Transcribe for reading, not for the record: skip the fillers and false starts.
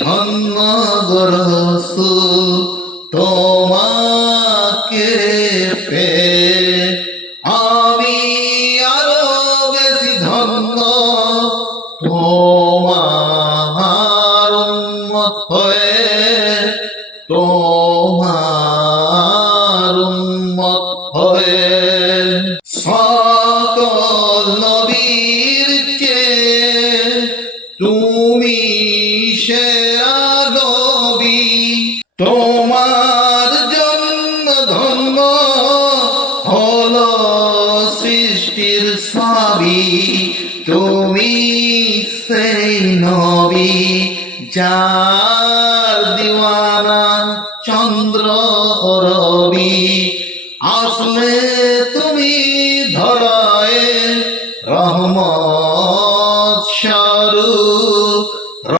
ধন্য গো রাসূল তোমাকে পেয়ে, আমি আরো বেশি ধন্য তোমার উম্মত হয়ে, তোমার উম্মত হয়ে। সকল নবীর চেয়ে তুমি সেরা নবী, তোমার জন্য ধন্য হলো সৃষ্টির সবই। তুমি সেই নবী যার